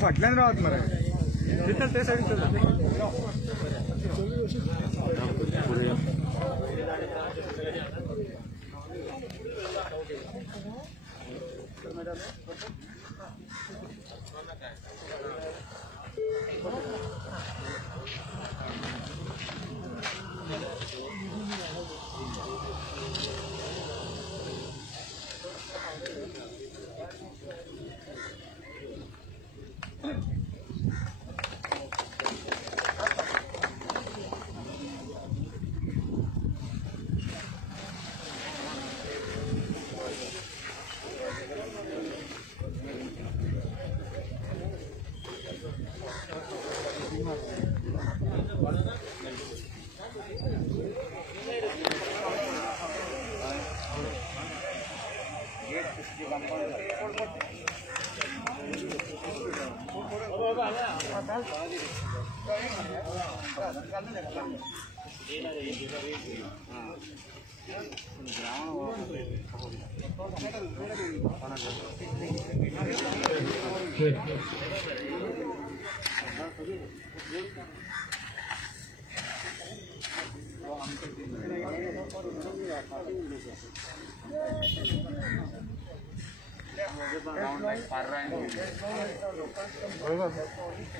फाटल्यान रावत मरे ते सायडीन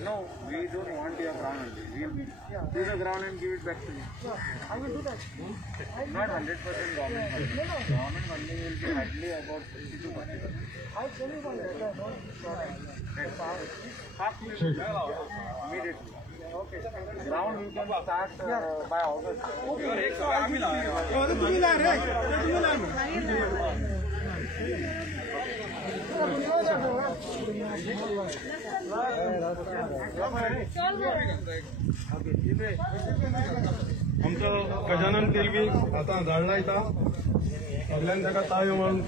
No, we don't want your ground only. We'll do the ground and give it back to you. I will do that. Not 100% government funding. Government funding will be hardly about 50 to 40%. I'll tell you one letter. Immediately. Okay. Ground you can start by August. आमचं गजानन तेलगी आता झाडला इथं सगळ्यांनी ताका तायो म्हणून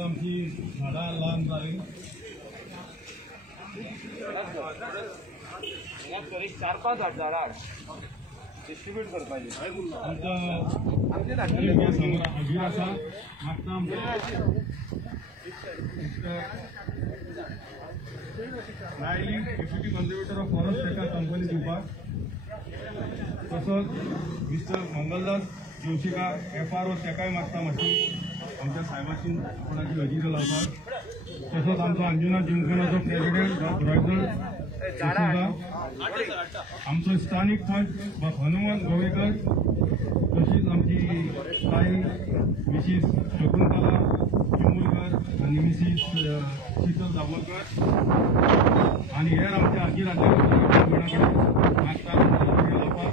आमची झाडां ल्हान जाली 4-5 झाडां डिस्ट्रीब्यूट करपाची डेप्युटी कन्झर्वेटर ऑफ फॉरेस्ट ताका कंपनी दिवपाक तसोच मिस्टर मंगलदास जोशीकार FRO ताकाय मागता मातशी आमच्या साहेबाची कोणाची हजेरी लावतात तसोच आमचो अंजुना जिमखानाचो प्रेसिडेंट रॉयजल आमचो स्थानिक थंय हनुमंत गोवेकर तशीच आमची ताई मिसीस शकुंतला चिमुलकर आनी मिसीस शीतल दामोलकर आनी हेर आमच्या आजी राजा मागता हजेरी लावपाक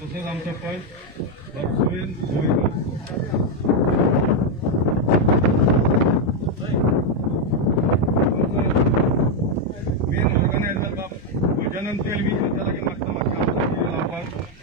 तसोच आमचो पै सुवेन गोवेकर मेन ऑर्गनायझर गजानन तेलवी हांच्या लागीं मागता मातशें आमकां लावपाक.